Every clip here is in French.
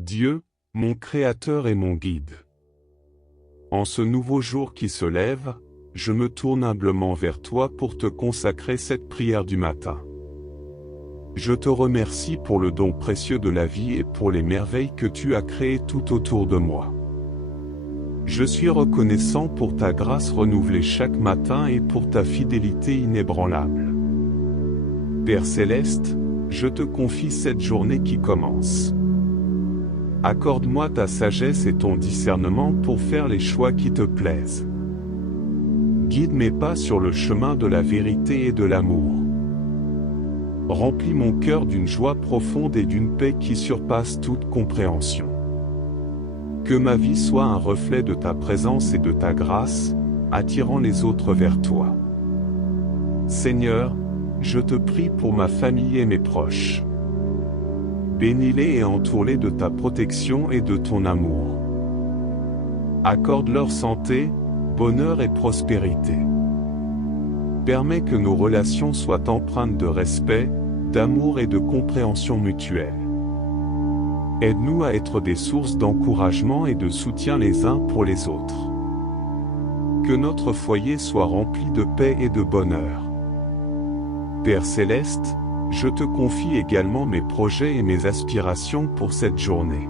Dieu, mon Créateur et mon guide. En ce nouveau jour qui se lève, je me tourne humblement vers toi pour te consacrer cette prière du matin. Je te remercie pour le don précieux de la vie et pour les merveilles que tu as créées tout autour de moi. Je suis reconnaissant pour ta grâce renouvelée chaque matin et pour ta fidélité inébranlable. Père Céleste, je te confie cette journée qui commence. Accorde-moi ta sagesse et ton discernement pour faire les choix qui te plaisent. Guide mes pas sur le chemin de la vérité et de l'amour. Remplis mon cœur d'une joie profonde et d'une paix qui surpasse toute compréhension. Que ma vie soit un reflet de ta présence et de ta grâce, attirant les autres vers toi. Seigneur, je te prie pour ma famille et mes proches. Bénis-les et entoure-les de ta protection et de ton amour. Accorde leur santé, bonheur et prospérité. Permets que nos relations soient empreintes de respect, d'amour et de compréhension mutuelle. Aide-nous à être des sources d'encouragement et de soutien les uns pour les autres. Que notre foyer soit rempli de paix et de bonheur. Père Céleste, je te confie également mes projets et mes aspirations pour cette journée.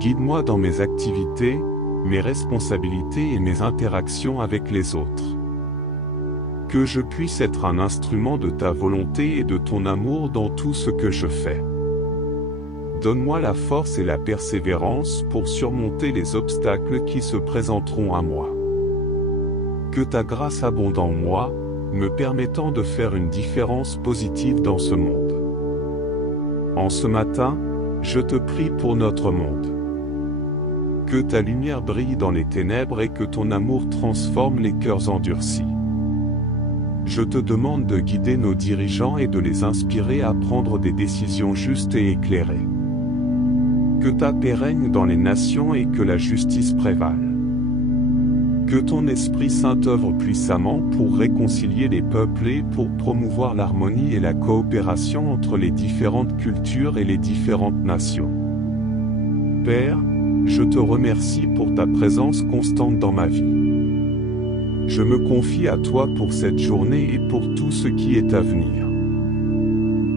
Guide-moi dans mes activités, mes responsabilités et mes interactions avec les autres. Que je puisse être un instrument de ta volonté et de ton amour dans tout ce que je fais. Donne-moi la force et la persévérance pour surmonter les obstacles qui se présenteront à moi. Que ta grâce abonde en moi, me permettant de faire une différence positive dans ce monde. En ce matin, je te prie pour notre monde. Que ta lumière brille dans les ténèbres et que ton amour transforme les cœurs endurcis. Je te demande de guider nos dirigeants et de les inspirer à prendre des décisions justes et éclairées. Que ta paix règne dans les nations et que la justice prévale. Que ton Esprit Saint œuvre puissamment pour réconcilier les peuples et pour promouvoir l'harmonie et la coopération entre les différentes cultures et les différentes nations. Père, je te remercie pour ta présence constante dans ma vie. Je me confie à toi pour cette journée et pour tout ce qui est à venir.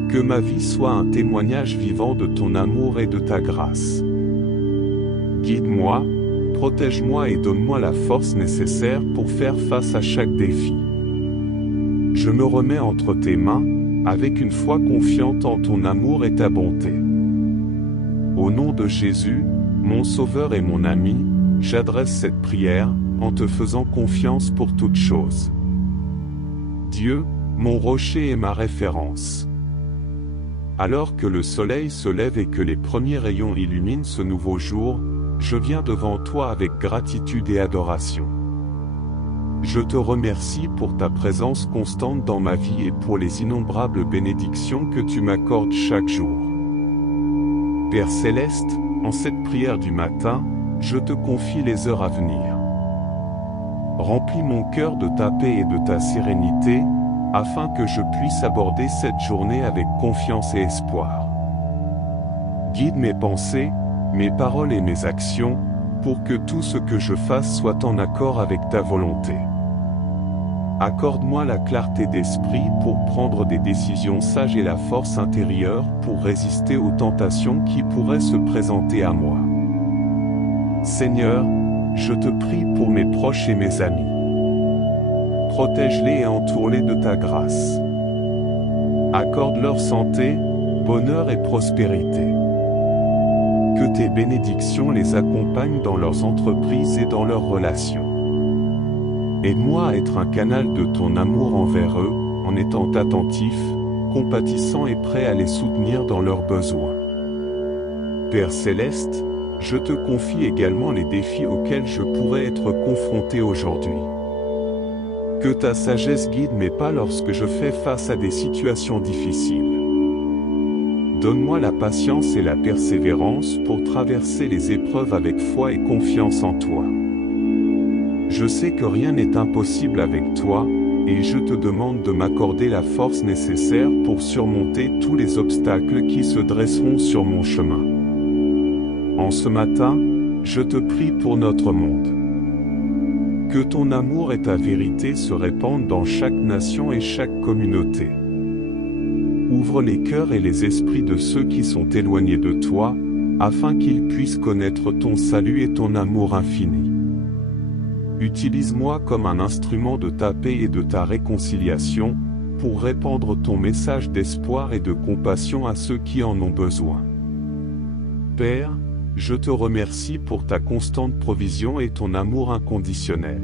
Que ma vie soit un témoignage vivant de ton amour et de ta grâce. Guide-moi, protège-moi et donne-moi la force nécessaire pour faire face à chaque défi. Je me remets entre tes mains, avec une foi confiante en ton amour et ta bonté. Au nom de Jésus, mon Sauveur et mon ami, j'adresse cette prière, en te faisant confiance pour toutes choses. Dieu, mon rocher et ma référence. Alors que le soleil se lève et que les premiers rayons illuminent ce nouveau jour, je viens devant toi avec gratitude et adoration. Je te remercie pour ta présence constante dans ma vie et pour les innombrables bénédictions que tu m'accordes chaque jour. Père Céleste, en cette prière du matin, je te confie les heures à venir. Remplis mon cœur de ta paix et de ta sérénité, afin que je puisse aborder cette journée avec confiance et espoir. Guide mes pensées, mes paroles et mes actions, pour que tout ce que je fasse soit en accord avec ta volonté. Accorde-moi la clarté d'esprit pour prendre des décisions sages et la force intérieure pour résister aux tentations qui pourraient se présenter à moi. Seigneur, je te prie pour mes proches et mes amis. Protège-les et entoure-les de ta grâce. Accorde leur santé, bonheur et prospérité. Que tes bénédictions les accompagnent dans leurs entreprises et dans leurs relations. Aide-moi à être un canal de ton amour envers eux, en étant attentif, compatissant et prêt à les soutenir dans leurs besoins. Père Céleste, je te confie également les défis auxquels je pourrais être confronté aujourd'hui. Que ta sagesse guide mes pas lorsque je fais face à des situations difficiles. Donne-moi la patience et la persévérance pour traverser les épreuves avec foi et confiance en toi. Je sais que rien n'est impossible avec toi, et je te demande de m'accorder la force nécessaire pour surmonter tous les obstacles qui se dresseront sur mon chemin. En ce matin, je te prie pour notre monde. Que ton amour et ta vérité se répandent dans chaque nation et chaque communauté. Ouvre les cœurs et les esprits de ceux qui sont éloignés de toi, afin qu'ils puissent connaître ton salut et ton amour infini. Utilise-moi comme un instrument de ta paix et de ta réconciliation, pour répandre ton message d'espoir et de compassion à ceux qui en ont besoin. Père, je te remercie pour ta constante provision et ton amour inconditionnel.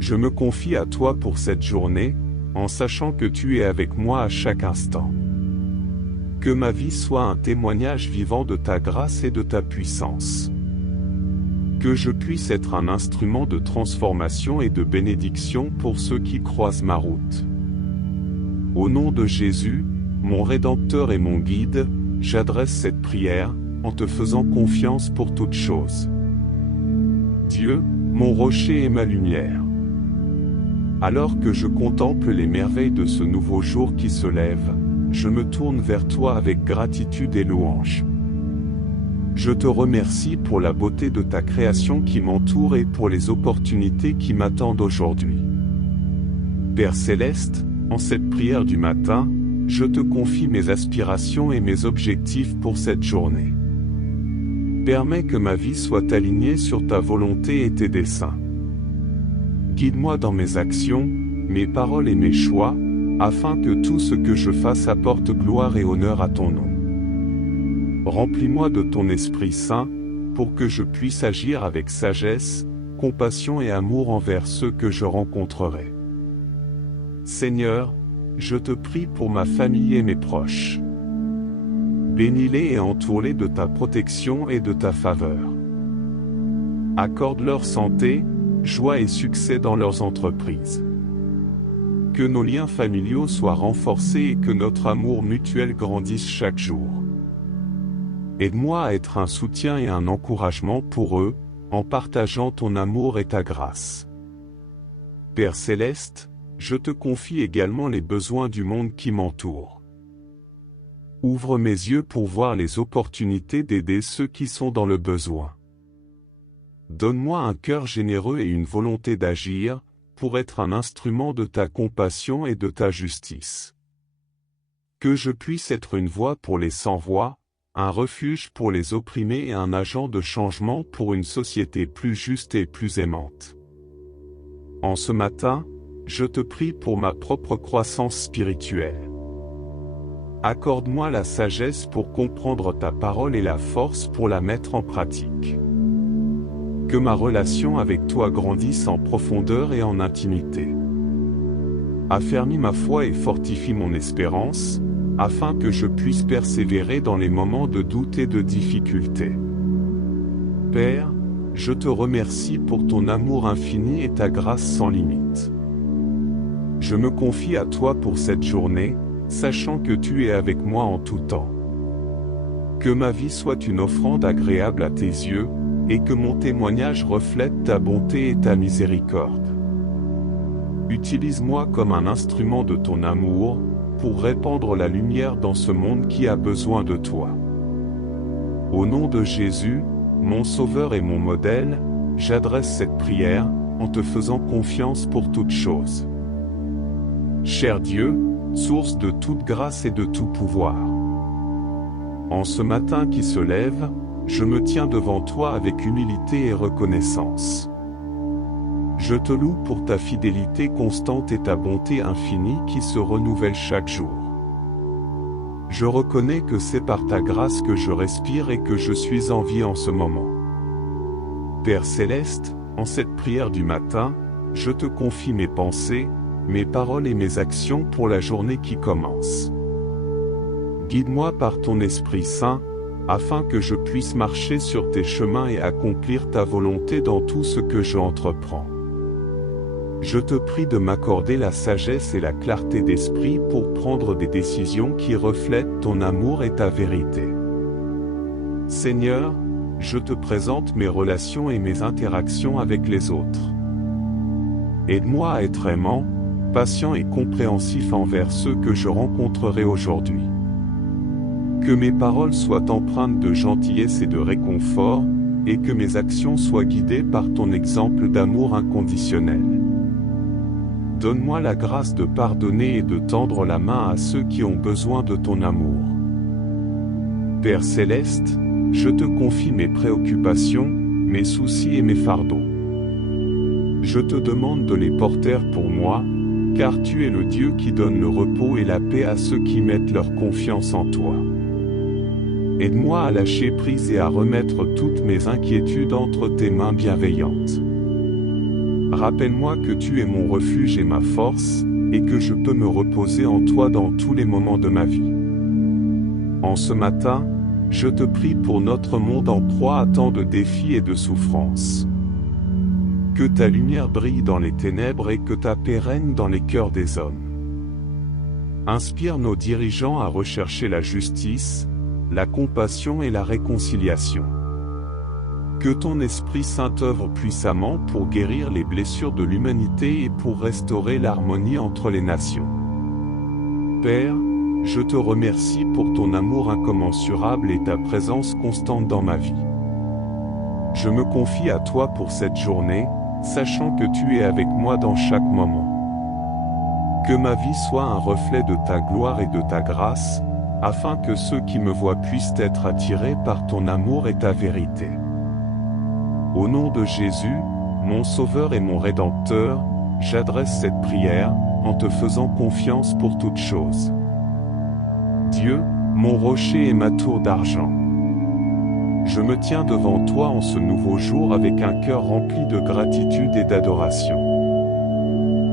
Je me confie à toi pour cette journée, en sachant que tu es avec moi à chaque instant. Que ma vie soit un témoignage vivant de ta grâce et de ta puissance. Que je puisse être un instrument de transformation et de bénédiction pour ceux qui croisent ma route. Au nom de Jésus, mon Rédempteur et mon Guide, j'adresse cette prière, en te faisant confiance pour toutes choses. Dieu, mon rocher et ma lumière. Alors que je contemple les merveilles de ce nouveau jour qui se lève, je me tourne vers toi avec gratitude et louange. Je te remercie pour la beauté de ta création qui m'entoure et pour les opportunités qui m'attendent aujourd'hui. Père Céleste, en cette prière du matin, je te confie mes aspirations et mes objectifs pour cette journée. Permets que ma vie soit alignée sur ta volonté et tes desseins. Guide-moi dans mes actions, mes paroles et mes choix, afin que tout ce que je fasse apporte gloire et honneur à ton nom. Remplis-moi de ton Esprit Saint, pour que je puisse agir avec sagesse, compassion et amour envers ceux que je rencontrerai. Seigneur, je te prie pour ma famille et mes proches. Bénis-les et entoure-les de ta protection et de ta faveur. Accorde leur santé, joie et succès dans leurs entreprises. Que nos liens familiaux soient renforcés et que notre amour mutuel grandisse chaque jour. Aide-moi à être un soutien et un encouragement pour eux, en partageant ton amour et ta grâce. Père Céleste, je te confie également les besoins du monde qui m'entoure. Ouvre mes yeux pour voir les opportunités d'aider ceux qui sont dans le besoin. Donne-moi un cœur généreux et une volonté d'agir, pour être un instrument de ta compassion et de ta justice. Que je puisse être une voix pour les sans-voix, un refuge pour les opprimés et un agent de changement pour une société plus juste et plus aimante. En ce matin, je te prie pour ma propre croissance spirituelle. Accorde-moi la sagesse pour comprendre ta parole et la force pour la mettre en pratique. Que ma relation avec toi grandisse en profondeur et en intimité. Affermis ma foi et fortifie mon espérance, afin que je puisse persévérer dans les moments de doute et de difficulté. Père, je te remercie pour ton amour infini et ta grâce sans limite. Je me confie à toi pour cette journée, sachant que tu es avec moi en tout temps. Que ma vie soit une offrande agréable à tes yeux, et que mon témoignage reflète ta bonté et ta miséricorde. Utilise-moi comme un instrument de ton amour, pour répandre la lumière dans ce monde qui a besoin de toi. Au nom de Jésus, mon Sauveur et mon modèle, j'adresse cette prière, en te faisant confiance pour toutes choses. Cher Dieu, source de toute grâce et de tout pouvoir. En ce matin qui se lève, je me tiens devant toi avec humilité et reconnaissance. Je te loue pour ta fidélité constante et ta bonté infinie qui se renouvelle chaque jour. Je reconnais que c'est par ta grâce que je respire et que je suis en vie en ce moment. Père Céleste, en cette prière du matin, je te confie mes pensées, mes paroles et mes actions pour la journée qui commence. Guide-moi par ton Esprit Saint, afin que je puisse marcher sur tes chemins et accomplir ta volonté dans tout ce que je entreprends. Je te prie de m'accorder la sagesse et la clarté d'esprit pour prendre des décisions qui reflètent ton amour et ta vérité. Seigneur, je te présente mes relations et mes interactions avec les autres. Aide-moi à être aimant, patient et compréhensif envers ceux que je rencontrerai aujourd'hui. Que mes paroles soient empreintes de gentillesse et de réconfort, et que mes actions soient guidées par ton exemple d'amour inconditionnel. Donne-moi la grâce de pardonner et de tendre la main à ceux qui ont besoin de ton amour. Père céleste, je te confie mes préoccupations, mes soucis et mes fardeaux. Je te demande de les porter pour moi, car tu es le Dieu qui donne le repos et la paix à ceux qui mettent leur confiance en toi. Aide-moi à lâcher prise et à remettre toutes mes inquiétudes entre tes mains bienveillantes. Rappelle-moi que tu es mon refuge et ma force, et que je peux me reposer en toi dans tous les moments de ma vie. En ce matin, je te prie pour notre monde en proie à tant de défis et de souffrances. Que ta lumière brille dans les ténèbres et que ta paix règne dans les cœurs des hommes. Inspire nos dirigeants à rechercher la justice, la compassion et la réconciliation. Que ton Esprit Saint œuvre puissamment pour guérir les blessures de l'humanité et pour restaurer l'harmonie entre les nations. Père, je te remercie pour ton amour incommensurable et ta présence constante dans ma vie. Je me confie à toi pour cette journée, sachant que tu es avec moi dans chaque moment. Que ma vie soit un reflet de ta gloire et de ta grâce, afin que ceux qui me voient puissent être attirés par ton amour et ta vérité. Au nom de Jésus, mon Sauveur et mon Rédempteur, j'adresse cette prière, en te faisant confiance pour toutes choses. Dieu, mon rocher et ma tour d'argent. Je me tiens devant toi en ce nouveau jour avec un cœur rempli de gratitude et d'adoration.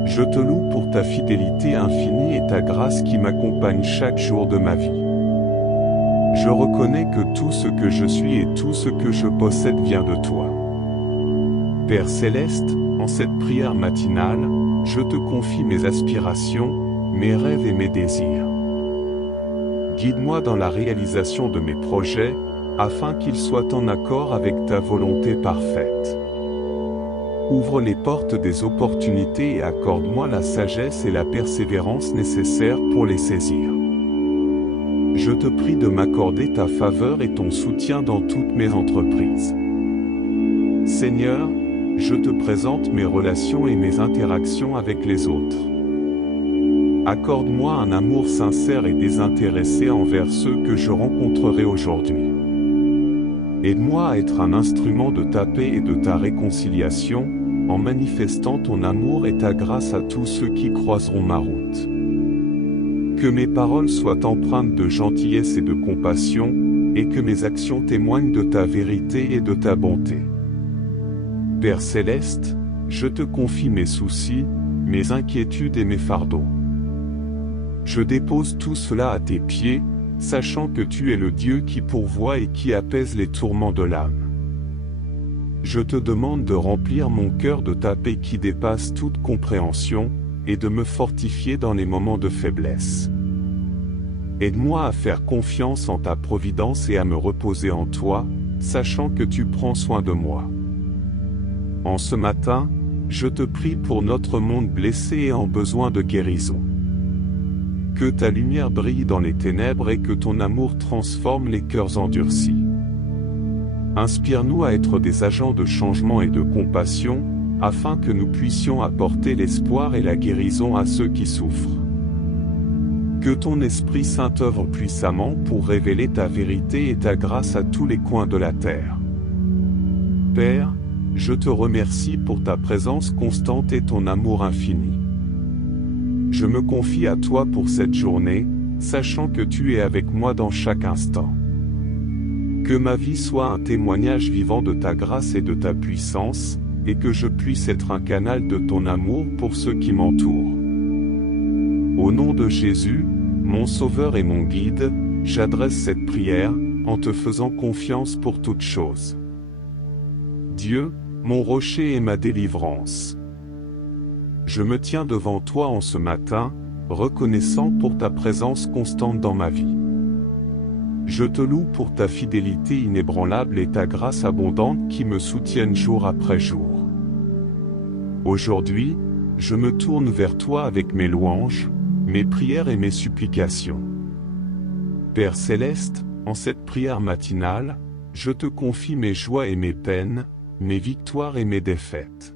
Je te loue pour ta fidélité infinie et ta grâce qui m'accompagne chaque jour de ma vie. Je reconnais que tout ce que je suis et tout ce que je possède vient de toi. Père céleste, en cette prière matinale, je te confie mes aspirations, mes rêves et mes désirs. Guide-moi dans la réalisation de mes projets, afin qu'ils soient en accord avec ta volonté parfaite. Ouvre les portes des opportunités et accorde-moi la sagesse et la persévérance nécessaires pour les saisir. Je te prie de m'accorder ta faveur et ton soutien dans toutes mes entreprises. Seigneur, je te présente mes relations et mes interactions avec les autres. Accorde-moi un amour sincère et désintéressé envers ceux que je rencontrerai aujourd'hui. Aide-moi à être un instrument de ta paix et de ta réconciliation, en manifestant ton amour et ta grâce à tous ceux qui croiseront ma route. Que mes paroles soient empreintes de gentillesse et de compassion, et que mes actions témoignent de ta vérité et de ta bonté. Père céleste, je te confie mes soucis, mes inquiétudes et mes fardeaux. Je dépose tout cela à tes pieds, sachant que tu es le Dieu qui pourvoit et qui apaise les tourments de l'âme. Je te demande de remplir mon cœur de ta paix qui dépasse toute compréhension, et de me fortifier dans les moments de faiblesse. Aide-moi à faire confiance en ta providence et à me reposer en toi, sachant que tu prends soin de moi. En ce matin, je te prie pour notre monde blessé et en besoin de guérison. Que ta lumière brille dans les ténèbres et que ton amour transforme les cœurs endurcis. Inspire-nous à être des agents de changement et de compassion, afin que nous puissions apporter l'espoir et la guérison à ceux qui souffrent. Que ton Esprit Saint œuvre puissamment pour révéler ta vérité et ta grâce à tous les coins de la terre. Père, je te remercie pour ta présence constante et ton amour infini. Je me confie à toi pour cette journée, sachant que tu es avec moi dans chaque instant. Que ma vie soit un témoignage vivant de ta grâce et de ta puissance, et que je puisse être un canal de ton amour pour ceux qui m'entourent. Au nom de Jésus, mon Sauveur et mon Guide, j'adresse cette prière, en te faisant confiance pour toutes choses. Dieu, mon rocher et ma délivrance. Je me tiens devant toi en ce matin, reconnaissant pour ta présence constante dans ma vie. Je te loue pour ta fidélité inébranlable et ta grâce abondante qui me soutiennent jour après jour. Aujourd'hui, je me tourne vers toi avec mes louanges, mes prières et mes supplications. Père céleste, en cette prière matinale, je te confie mes joies et mes peines, mes victoires et mes défaites.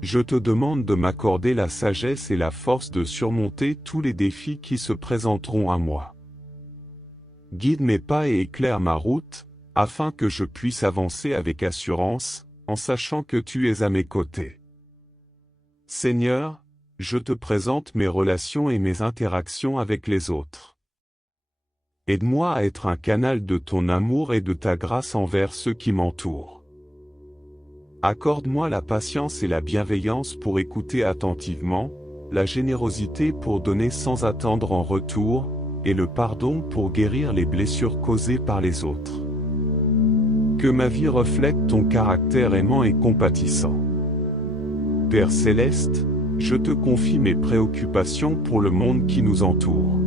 Je te demande de m'accorder la sagesse et la force de surmonter tous les défis qui se présenteront à moi. Guide mes pas et éclaire ma route, afin que je puisse avancer avec assurance, en sachant que tu es à mes côtés. Seigneur, je te présente mes relations et mes interactions avec les autres. Aide-moi à être un canal de ton amour et de ta grâce envers ceux qui m'entourent. Accorde-moi la patience et la bienveillance pour écouter attentivement, la générosité pour donner sans attendre en retour, et le pardon pour guérir les blessures causées par les autres. Que ma vie reflète ton caractère aimant et compatissant. Père céleste, je te confie mes préoccupations pour le monde qui nous entoure.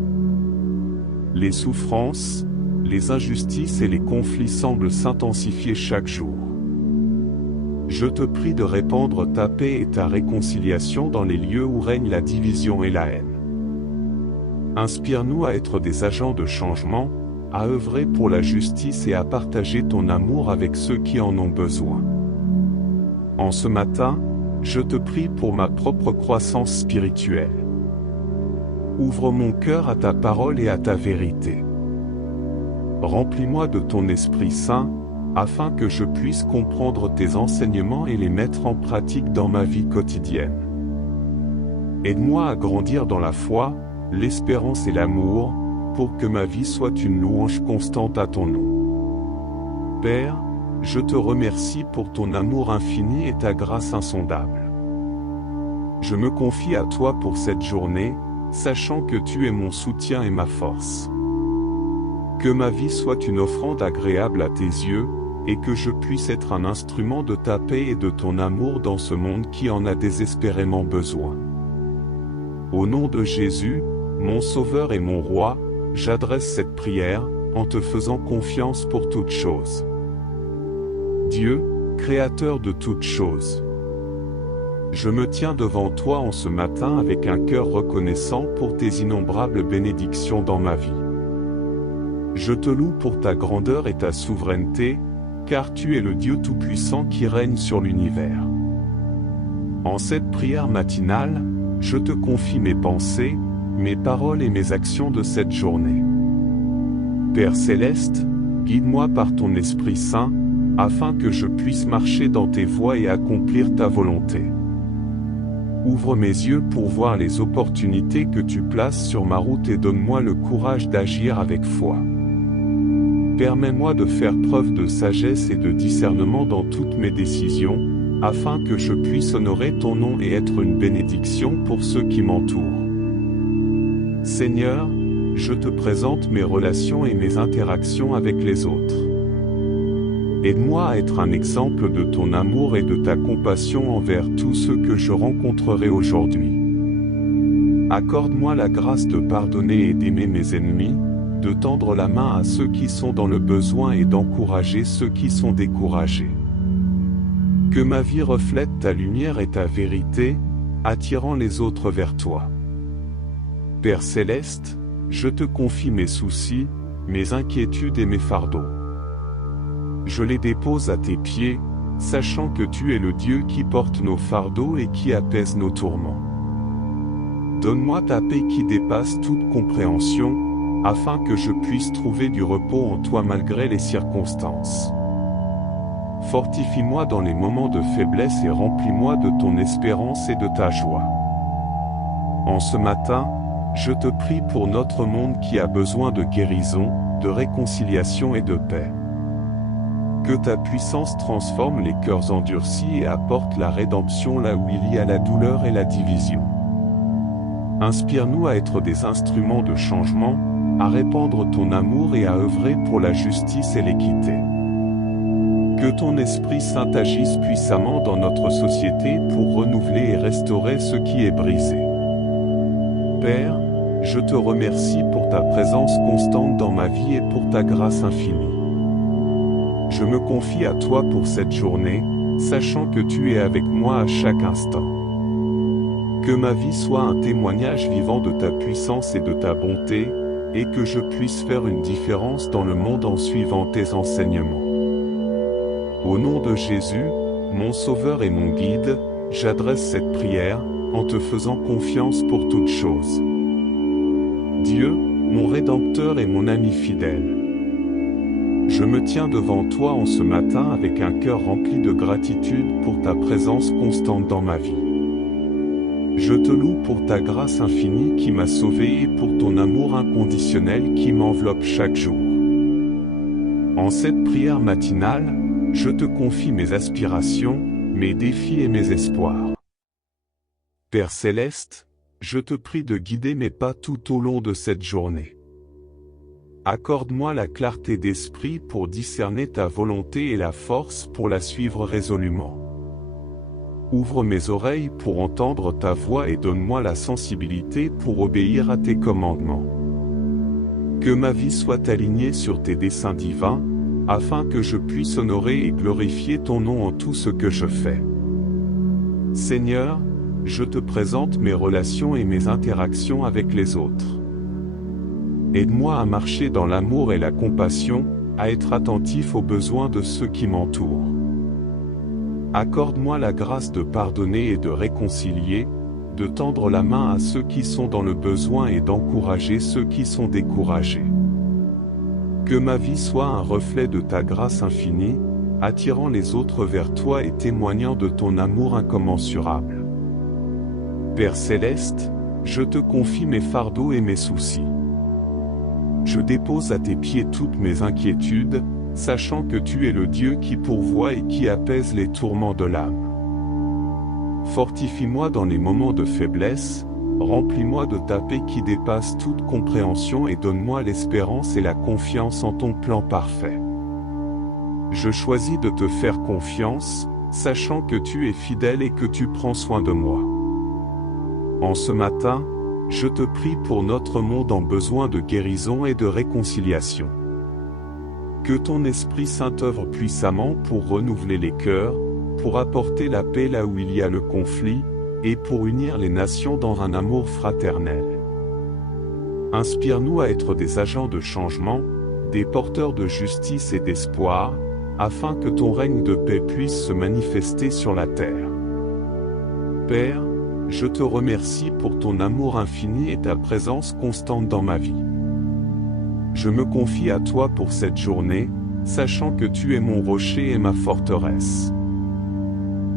Les souffrances, les injustices et les conflits semblent s'intensifier chaque jour. Je te prie de répandre ta paix et ta réconciliation dans les lieux où règne la division et la haine. Inspire-nous à être des agents de changement, à œuvrer pour la justice et à partager ton amour avec ceux qui en ont besoin. En ce matin, je te prie pour ma propre croissance spirituelle. Ouvre mon cœur à ta parole et à ta vérité. Remplis-moi de ton Esprit Saint, afin que je puisse comprendre tes enseignements et les mettre en pratique dans ma vie quotidienne. Aide-moi à grandir dans la foi, l'espérance et l'amour, pour que ma vie soit une louange constante à ton nom. Père, je te remercie pour ton amour infini et ta grâce insondable. Je me confie à toi pour cette journée, sachant que tu es mon soutien et ma force. Que ma vie soit une offrande agréable à tes yeux, et que je puisse être un instrument de ta paix et de ton amour dans ce monde qui en a désespérément besoin. Au nom de Jésus, mon Sauveur et mon Roi, j'adresse cette prière, en te faisant confiance pour toutes choses. Dieu, Créateur de toutes choses. Je me tiens devant toi en ce matin avec un cœur reconnaissant pour tes innombrables bénédictions dans ma vie. Je te loue pour ta grandeur et ta souveraineté, car tu es le Dieu Tout-Puissant qui règne sur l'univers. En cette prière matinale, je te confie mes pensées, mes paroles et mes actions de cette journée. Père céleste, guide-moi par ton Esprit Saint, afin que je puisse marcher dans tes voies et accomplir ta volonté. Ouvre mes yeux pour voir les opportunités que tu places sur ma route et donne-moi le courage d'agir avec foi. Permets-moi de faire preuve de sagesse et de discernement dans toutes mes décisions, afin que je puisse honorer ton nom et être une bénédiction pour ceux qui m'entourent. Seigneur, je te présente mes relations et mes interactions avec les autres. Aide-moi à être un exemple de ton amour et de ta compassion envers tous ceux que je rencontrerai aujourd'hui. Accorde-moi la grâce de pardonner et d'aimer mes ennemis, de tendre la main à ceux qui sont dans le besoin et d'encourager ceux qui sont découragés. Que ma vie reflète ta lumière et ta vérité, attirant les autres vers toi. Père céleste, je te confie mes soucis, mes inquiétudes et mes fardeaux. Je les dépose à tes pieds, sachant que tu es le Dieu qui porte nos fardeaux et qui apaise nos tourments. Donne-moi ta paix qui dépasse toute compréhension, afin que je puisse trouver du repos en toi malgré les circonstances. Fortifie-moi dans les moments de faiblesse et remplis-moi de ton espérance et de ta joie. En ce matin, je te prie pour notre monde qui a besoin de guérison, de réconciliation et de paix. Que ta puissance transforme les cœurs endurcis et apporte la rédemption là où il y a la douleur et la division. Inspire-nous à être des instruments de changement, à répandre ton amour et à œuvrer pour la justice et l'équité. Que ton Esprit Saint agisse puissamment dans notre société pour renouveler et restaurer ce qui est brisé. Père, je te remercie pour ta présence constante dans ma vie et pour ta grâce infinie. Je me confie à toi pour cette journée, sachant que tu es avec moi à chaque instant. Que ma vie soit un témoignage vivant de ta puissance et de ta bonté, et que je puisse faire une différence dans le monde en suivant tes enseignements. Au nom de Jésus, mon Sauveur et mon Guide, j'adresse cette prière, en te faisant confiance pour toutes choses. Dieu, mon Rédempteur et mon ami fidèle. Je me tiens devant toi en ce matin avec un cœur rempli de gratitude pour ta présence constante dans ma vie. Je te loue pour ta grâce infinie qui m'a sauvé et pour ton amour inconditionnel qui m'enveloppe chaque jour. En cette prière matinale, je te confie mes aspirations, mes défis et mes espoirs. Père céleste, je te prie de guider mes pas tout au long de cette journée. Accorde-moi la clarté d'esprit pour discerner ta volonté et la force pour la suivre résolument. Ouvre mes oreilles pour entendre ta voix et donne-moi la sensibilité pour obéir à tes commandements. Que ma vie soit alignée sur tes desseins divins, afin que je puisse honorer et glorifier ton nom en tout ce que je fais. Seigneur, je te présente mes relations et mes interactions avec les autres. Aide-moi à marcher dans l'amour et la compassion, à être attentif aux besoins de ceux qui m'entourent. Accorde-moi la grâce de pardonner et de réconcilier, de tendre la main à ceux qui sont dans le besoin et d'encourager ceux qui sont découragés. Que ma vie soit un reflet de ta grâce infinie, attirant les autres vers toi et témoignant de ton amour incommensurable. Père céleste, je te confie mes fardeaux et mes soucis. Je dépose à tes pieds toutes mes inquiétudes, sachant que tu es le Dieu qui pourvoit et qui apaise les tourments de l'âme. Fortifie-moi dans les moments de faiblesse, remplis-moi de ta paix qui dépasse toute compréhension et donne-moi l'espérance et la confiance en ton plan parfait. Je choisis de te faire confiance, sachant que tu es fidèle et que tu prends soin de moi. En ce matin, je te prie pour notre monde en besoin de guérison et de réconciliation. Que ton Esprit Saint œuvre puissamment pour renouveler les cœurs, pour apporter la paix là où il y a le conflit, et pour unir les nations dans un amour fraternel. Inspire-nous à être des agents de changement, des porteurs de justice et d'espoir, afin que ton règne de paix puisse se manifester sur la terre. Père, je te remercie pour ton amour infini et ta présence constante dans ma vie. Je me confie à toi pour cette journée, sachant que tu es mon rocher et ma forteresse.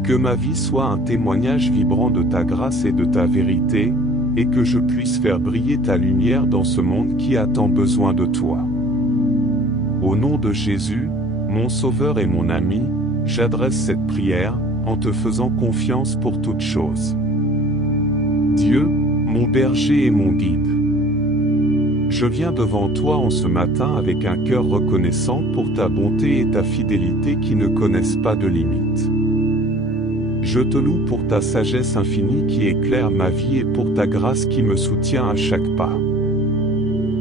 Que ma vie soit un témoignage vibrant de ta grâce et de ta vérité, et que je puisse faire briller ta lumière dans ce monde qui a tant besoin de toi. Au nom de Jésus, mon Sauveur et mon ami, j'adresse cette prière, en te faisant confiance pour toutes choses. Dieu, mon berger et mon guide. Je viens devant toi en ce matin avec un cœur reconnaissant pour ta bonté et ta fidélité qui ne connaissent pas de limites. Je te loue pour ta sagesse infinie qui éclaire ma vie et pour ta grâce qui me soutient à chaque pas.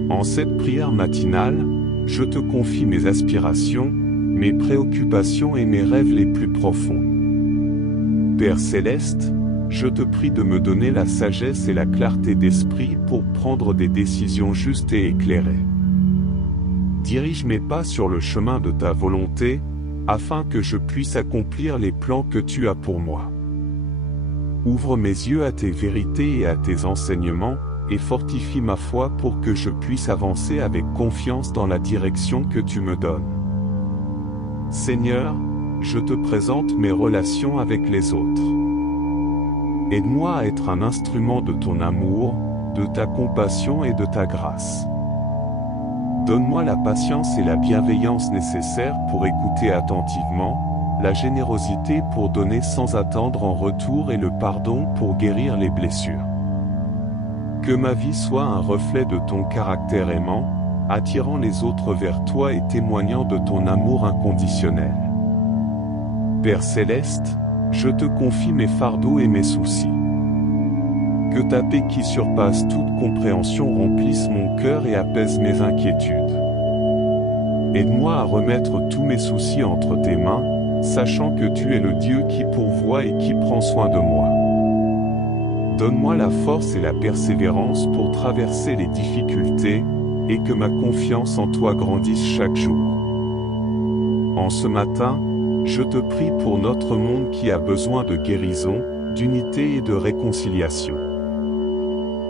En cette prière matinale, je te confie mes aspirations, mes préoccupations et mes rêves les plus profonds. Père céleste, je te prie de me donner la sagesse et la clarté d'esprit pour prendre des décisions justes et éclairées. Dirige mes pas sur le chemin de ta volonté, afin que je puisse accomplir les plans que tu as pour moi. Ouvre mes yeux à tes vérités et à tes enseignements, et fortifie ma foi pour que je puisse avancer avec confiance dans la direction que tu me donnes. Seigneur, je te présente mes relations avec les autres. Aide-moi à être un instrument de ton amour, de ta compassion et de ta grâce. Donne-moi la patience et la bienveillance nécessaires pour écouter attentivement, la générosité pour donner sans attendre en retour et le pardon pour guérir les blessures. Que ma vie soit un reflet de ton caractère aimant, attirant les autres vers toi et témoignant de ton amour inconditionnel. Père céleste, je te confie mes fardeaux et mes soucis. Que ta paix qui surpasse toute compréhension remplisse mon cœur et apaise mes inquiétudes. Aide-moi à remettre tous mes soucis entre tes mains, sachant que tu es le Dieu qui pourvoit et qui prend soin de moi. Donne-moi la force et la persévérance pour traverser les difficultés, et que ma confiance en toi grandisse chaque jour. En ce matin, je te prie pour notre monde qui a besoin de guérison, d'unité et de réconciliation.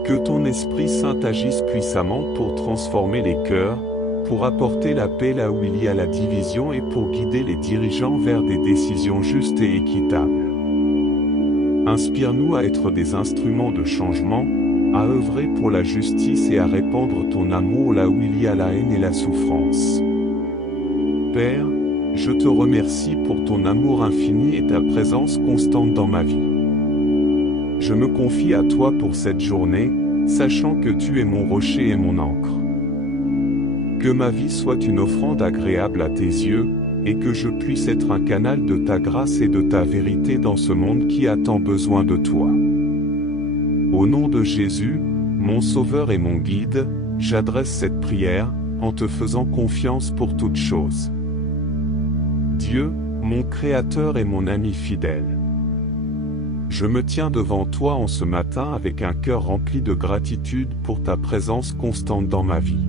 Que ton Esprit Saint agisse puissamment pour transformer les cœurs, pour apporter la paix là où il y a la division et pour guider les dirigeants vers des décisions justes et équitables. Inspire-nous à être des instruments de changement, à œuvrer pour la justice et à répandre ton amour là où il y a la haine et la souffrance. Père, je te remercie pour ton amour infini et ta présence constante dans ma vie. Je me confie à toi pour cette journée, sachant que tu es mon rocher et mon ancre. Que ma vie soit une offrande agréable à tes yeux, et que je puisse être un canal de ta grâce et de ta vérité dans ce monde qui a tant besoin de toi. Au nom de Jésus, mon Sauveur et mon Guide, j'adresse cette prière, en te faisant confiance pour toutes choses. Dieu, mon Créateur et mon ami fidèle. Je me tiens devant toi en ce matin avec un cœur rempli de gratitude pour ta présence constante dans ma vie.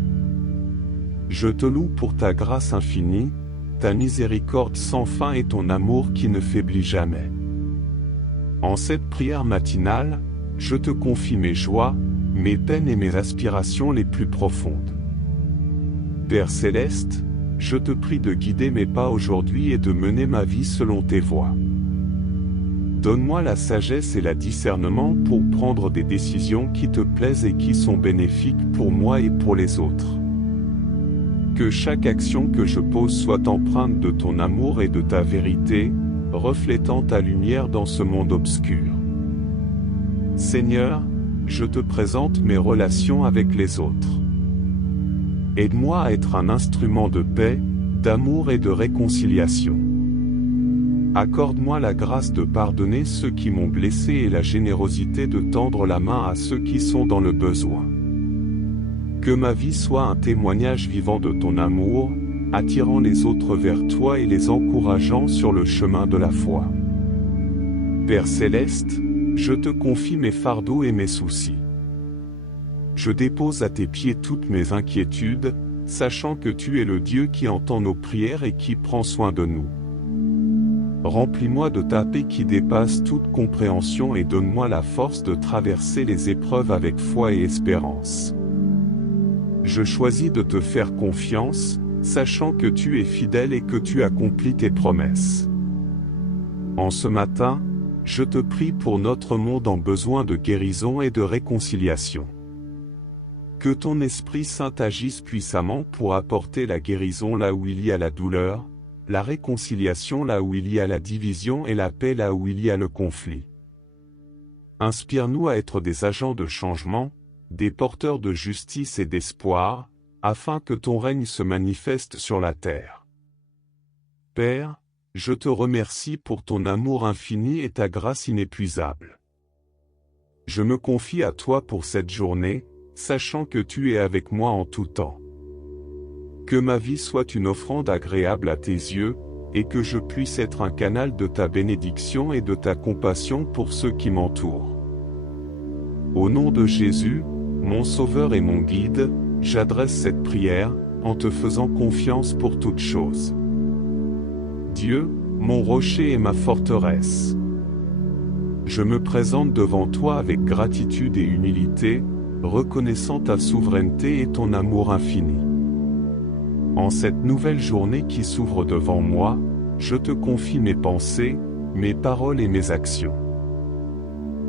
Je te loue pour ta grâce infinie, ta miséricorde sans fin et ton amour qui ne faiblit jamais. En cette prière matinale, je te confie mes joies, mes peines et mes aspirations les plus profondes. Père céleste, je te prie de guider mes pas aujourd'hui et de mener ma vie selon tes voies. Donne-moi la sagesse et le discernement pour prendre des décisions qui te plaisent et qui sont bénéfiques pour moi et pour les autres. Que chaque action que je pose soit empreinte de ton amour et de ta vérité, reflétant ta lumière dans ce monde obscur. Seigneur, je te présente mes relations avec les autres. Aide-moi à être un instrument de paix, d'amour et de réconciliation. Accorde-moi la grâce de pardonner ceux qui m'ont blessé et la générosité de tendre la main à ceux qui sont dans le besoin. Que ma vie soit un témoignage vivant de ton amour, attirant les autres vers toi et les encourageant sur le chemin de la foi. Père céleste, je te confie mes fardeaux et mes soucis. Je dépose à tes pieds toutes mes inquiétudes, sachant que tu es le Dieu qui entend nos prières et qui prend soin de nous. Remplis-moi de ta paix qui dépasse toute compréhension et donne-moi la force de traverser les épreuves avec foi et espérance. Je choisis de te faire confiance, sachant que tu es fidèle et que tu accomplis tes promesses. En ce matin, je te prie pour notre monde en besoin de guérison et de réconciliation. Que ton Esprit Saint agisse puissamment pour apporter la guérison là où il y a la douleur, la réconciliation là où il y a la division et la paix là où il y a le conflit. Inspire-nous à être des agents de changement, des porteurs de justice et d'espoir, afin que ton règne se manifeste sur la terre. Père, je te remercie pour ton amour infini et ta grâce inépuisable. Je me confie à toi pour cette journée, sachant que tu es avec moi en tout temps. Que ma vie soit une offrande agréable à tes yeux, et que je puisse être un canal de ta bénédiction et de ta compassion pour ceux qui m'entourent. Au nom de Jésus, mon Sauveur et mon Guide, j'adresse cette prière, en te faisant confiance pour toutes choses. Dieu, mon rocher et ma forteresse. Je me présente devant toi avec gratitude et humilité, reconnaissant ta souveraineté et ton amour infini. En cette nouvelle journée qui s'ouvre devant moi, je te confie mes pensées, mes paroles et mes actions.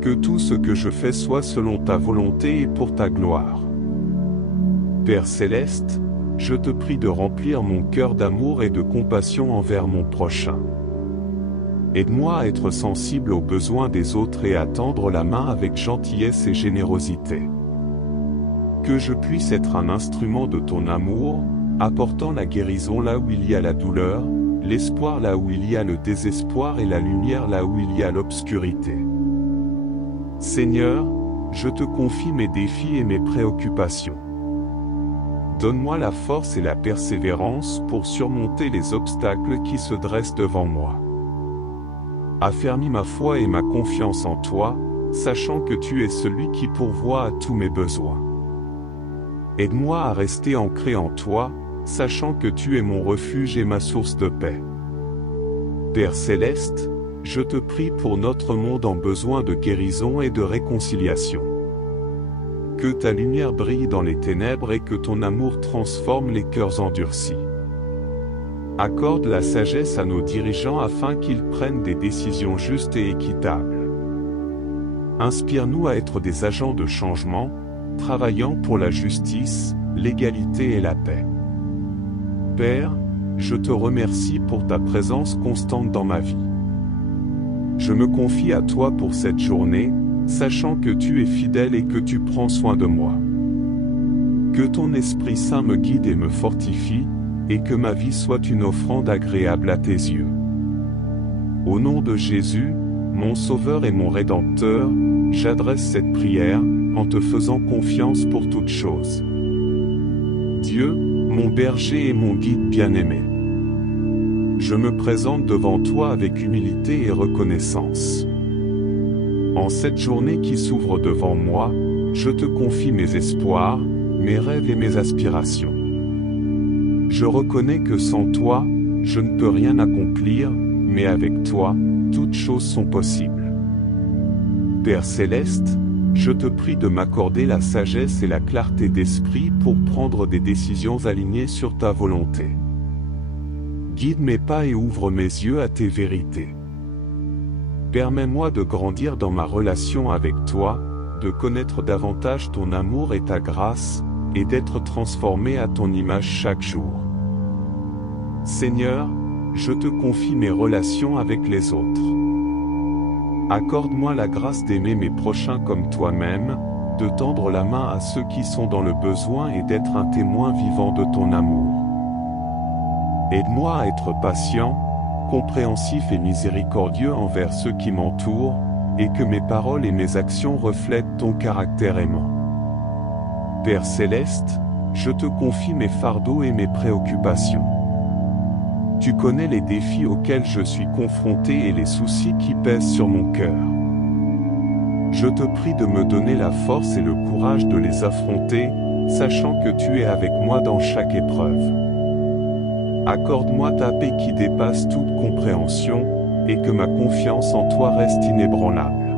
Que tout ce que je fais soit selon ta volonté et pour ta gloire. Père céleste, je te prie de remplir mon cœur d'amour et de compassion envers mon prochain. Aide-moi à être sensible aux besoins des autres et à tendre la main avec gentillesse et générosité. Que je puisse être un instrument de ton amour, apportant la guérison là où il y a la douleur, l'espoir là où il y a le désespoir et la lumière là où il y a l'obscurité. Seigneur, je te confie mes défis et mes préoccupations. Donne-moi la force et la persévérance pour surmonter les obstacles qui se dressent devant moi. Affermis ma foi et ma confiance en toi, sachant que tu es celui qui pourvoit à tous mes besoins. Aide-moi à rester ancré en toi, sachant que tu es mon refuge et ma source de paix. Père céleste, je te prie pour notre monde en besoin de guérison et de réconciliation. Que ta lumière brille dans les ténèbres et que ton amour transforme les cœurs endurcis. Accorde la sagesse à nos dirigeants afin qu'ils prennent des décisions justes et équitables. Inspire-nous à être des agents de changement, travaillant pour la justice, l'égalité et la paix. Père, je te remercie pour ta présence constante dans ma vie. Je me confie à toi pour cette journée, sachant que tu es fidèle et que tu prends soin de moi. Que ton Esprit Saint me guide et me fortifie, et que ma vie soit une offrande agréable à tes yeux. Au nom de Jésus, mon Sauveur et mon Rédempteur, j'adresse cette prière, en te faisant confiance pour toutes choses. Dieu, mon berger et mon guide bien-aimé. Je me présente devant toi avec humilité et reconnaissance. En cette journée qui s'ouvre devant moi, je te confie mes espoirs, mes rêves et mes aspirations. Je reconnais que sans toi, je ne peux rien accomplir, mais avec toi, toutes choses sont possibles. Père céleste, je te prie de m'accorder la sagesse et la clarté d'esprit pour prendre des décisions alignées sur ta volonté. Guide mes pas et ouvre mes yeux à tes vérités. Permets-moi de grandir dans ma relation avec toi, de connaître davantage ton amour et ta grâce, et d'être transformé à ton image chaque jour. Seigneur, je te confie mes relations avec les autres. Accorde-moi la grâce d'aimer mes prochains comme toi-même, de tendre la main à ceux qui sont dans le besoin et d'être un témoin vivant de ton amour. Aide-moi à être patient, compréhensif et miséricordieux envers ceux qui m'entourent, et que mes paroles et mes actions reflètent ton caractère aimant. Père céleste, je te confie mes fardeaux et mes préoccupations. Tu connais les défis auxquels je suis confronté et les soucis qui pèsent sur mon cœur. Je te prie de me donner la force et le courage de les affronter, sachant que tu es avec moi dans chaque épreuve. Accorde-moi ta paix qui dépasse toute compréhension, et que ma confiance en toi reste inébranlable.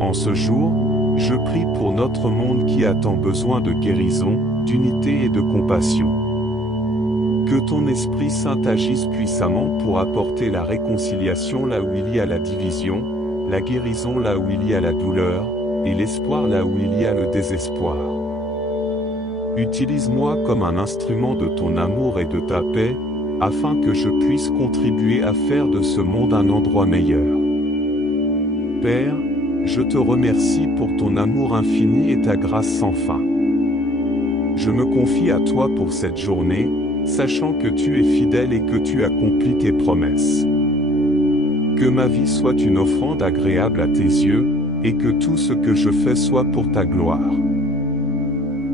En ce jour, je prie pour notre monde qui a tant besoin de guérison, d'unité et de compassion. Que ton Esprit Saint agisse puissamment pour apporter la réconciliation là où il y a la division, la guérison là où il y a la douleur, et l'espoir là où il y a le désespoir. Utilise-moi comme un instrument de ton amour et de ta paix, afin que je puisse contribuer à faire de ce monde un endroit meilleur. Père, je te remercie pour ton amour infini et ta grâce sans fin. Je me confie à toi pour cette journée, sachant que tu es fidèle et que tu accomplis tes promesses. Que ma vie soit une offrande agréable à tes yeux, et que tout ce que je fais soit pour ta gloire.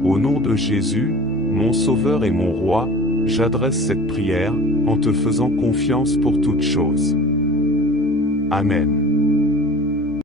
Au nom de Jésus, mon Sauveur et mon Roi, j'adresse cette prière, en te faisant confiance pour toutes choses. Amen.